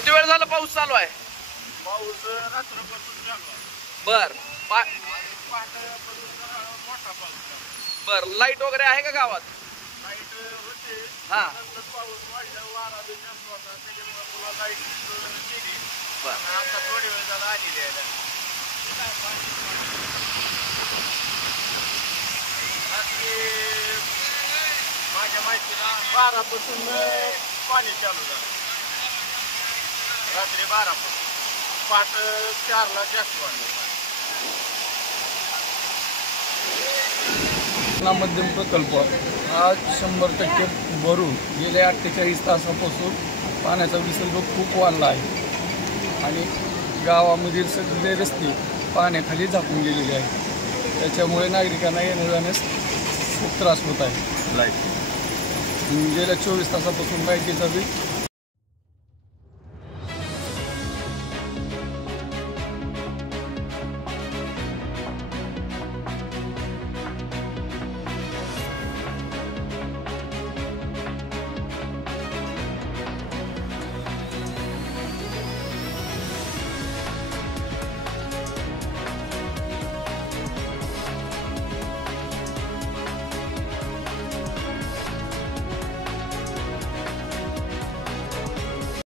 किती वेळ झाला पाऊस चालू आहे? पाऊस रात्रभर चालू आहे. बर मोठा पाऊस. बर लाईट वगैरे आहे का गावात? लाईट होते. हा. नंतर पाऊस वाढला, वारा बी जास्त होता, त्याच्यामुळे पुन्हा लाईट गेली. बर आणि आता थोडी वेळ झाला आलेली आहे लाईट. रात्री माझ्या माहितीला 12 पासून पाणी चालू झालं. रात्री 12 पासून पहाटे 4ला जास्त वाढलं. मध्यम प्रकल्प आज 100% भरून गेल्या 48 तासापासून पाण्याचा विसर्ग खूप वाढला आहे आणि गावामधील सगळे रस्ते पाण्याखाली झाकून गेलेले आहेत. त्याच्यामुळे नागरिकांना येण्या जाण्यास खूप त्रास होत आहे. गेल्या 24 तासापासून लाईटीचा बिल